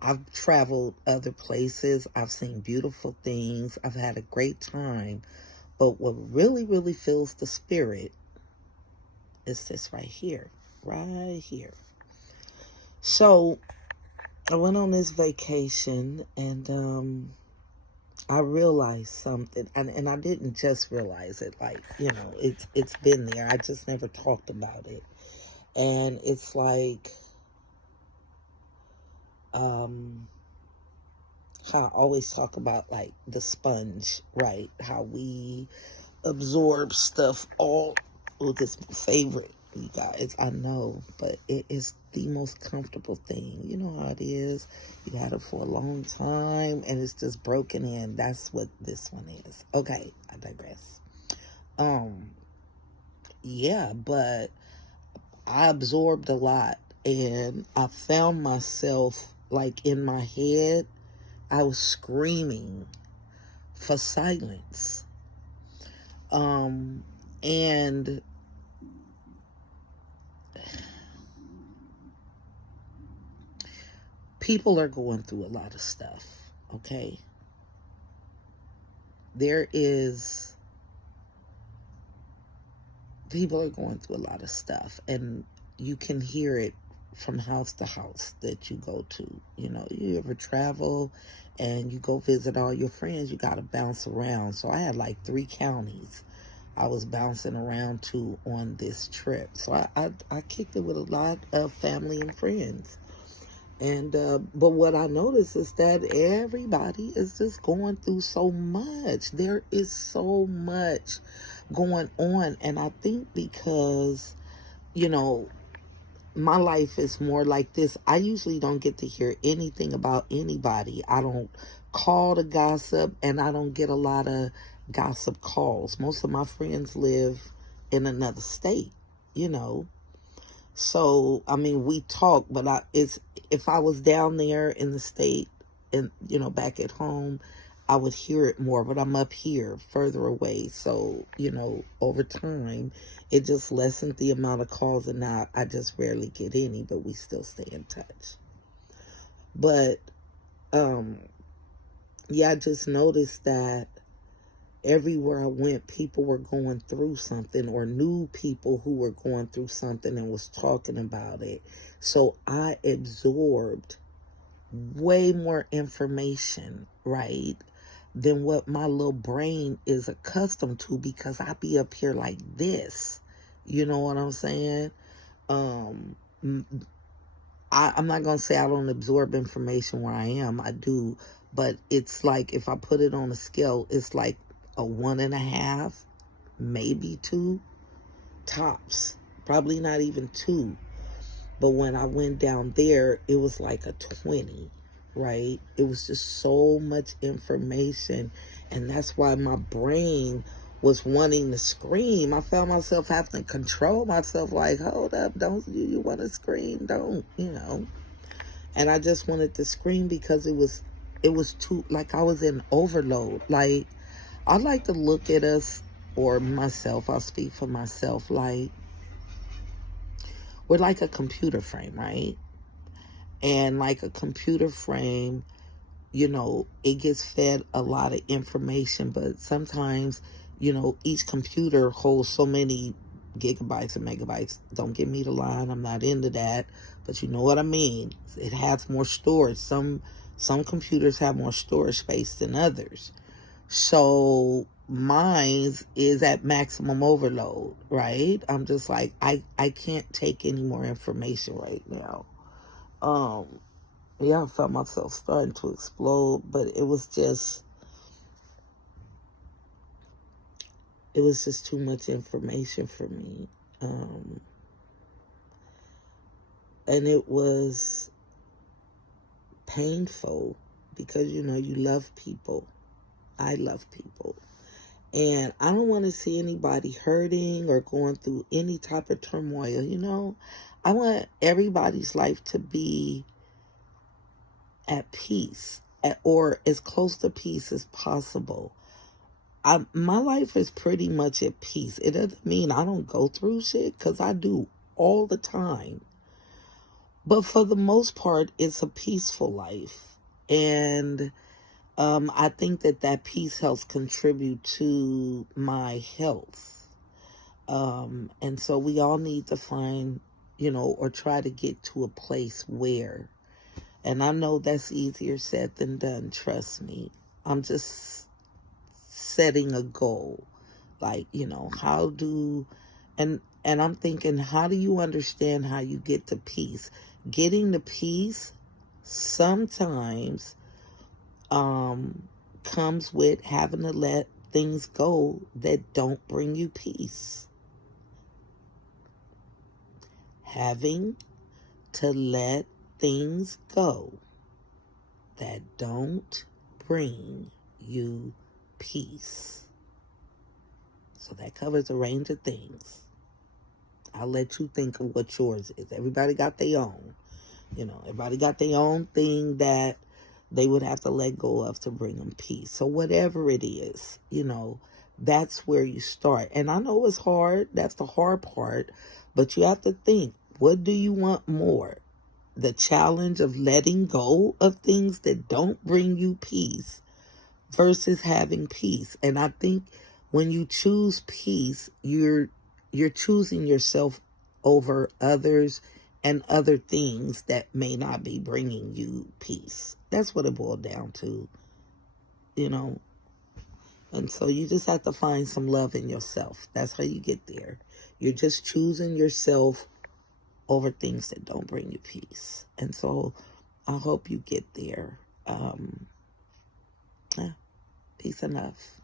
I've traveled other places. I've seen beautiful things. I've had a great time. But what really, really fills the spirit is this right here. Right here. So I went on this vacation and I realized something, and I didn't just realize it. Like, it's been there. I just never talked about it. And it's like how I always talk about, like, the sponge, right? How we absorb stuff all. Oh, this is my favorite, you guys. I know, but it is the most comfortable thing. You know how it is. You had it for a long time, and it's just broken in. That's what this one is. Okay, I digress. Yeah, but I absorbed a lot, and I found myself, like, in my head, I was screaming for silence. And people are going through a lot of stuff, okay? People are going through a lot of stuff, and you can hear it from house to house that you go to. You ever travel and you go visit all your friends, you got to bounce around. So I had like 3 counties I was bouncing around to on this trip. So I kicked it with a lot of family and friends. And but what I noticed is that everybody is just going through so much. There is so much going on. And I think because, you know, my life is more like this. I usually don't get to hear anything about anybody. I don't call to gossip, and I don't get a lot of gossip calls. Most of my friends live in another state, you know. So, I mean, we talk, but if I was down there in the state and, back at home, I would hear it more, but I'm up here further away. So, over time, it just lessened the amount of calls, and now I just rarely get any, but we still stay in touch. But, yeah, I just noticed that everywhere I went, people were going through something, or knew people who were going through something and was talking about it. So I absorbed way more information, right, than what my little brain is accustomed to, because I be up here like this. You know what I'm saying? I'm not going to say I don't absorb information where I am. I do. But it's like, if I put it on a scale, it's like a 1.5, maybe 2, tops. Probably not even 2. But when I went down there, it was like a 20, right? It was just so much information. And that's why my brain was wanting to scream. I found myself having to control myself, like, hold up, don't you want to scream? Don't. And I just wanted to scream because it was too, like, I was in overload. Like, I like to look at us, or myself, I'll speak for myself, like, we're like a computer frame, right? And like a computer frame, it gets fed a lot of information, but sometimes, each computer holds so many gigabytes and megabytes. Don't get me to line, I'm not into that, but you know what I mean. It has more storage. Some computers have more storage space than others. So mine is at maximum overload, right? I'm just like, I can't take any more information right now. Yeah, I felt myself starting to explode, but it was just too much information for me. And it was painful because, you love people. I love people. And I don't want to see anybody hurting or going through any type of turmoil, I want everybody's life to be at peace, or as close to peace as possible. My life is pretty much at peace. It doesn't mean I don't go through shit, because I do all the time. But for the most part, it's a peaceful life. And I think that peace helps contribute to my health. And so we all need to find, or try to get to a place where, and I know that's easier said than done, trust me. I'm just setting a goal. Like, and I'm thinking, how do you understand how you get to peace? Getting to peace sometimes comes with having to let things go that don't bring you peace. Having to let things go that don't bring you peace. So that covers a range of things. I'll let you think of what yours is. Everybody got their own. Everybody got their own thing that they would have to let go of to bring them peace. So whatever it is, that's where you start. And I know it's hard. That's the hard part. But you have to think, what do you want more? The challenge of letting go of things that don't bring you peace versus having peace. And I think when you choose peace, you're choosing yourself over others and other things that may not be bringing you peace. That's what it boiled down to, And so you just have to find some love in yourself. That's how you get there. You're just choosing yourself over things that don't bring you peace. And so I hope you get there. Peace enough.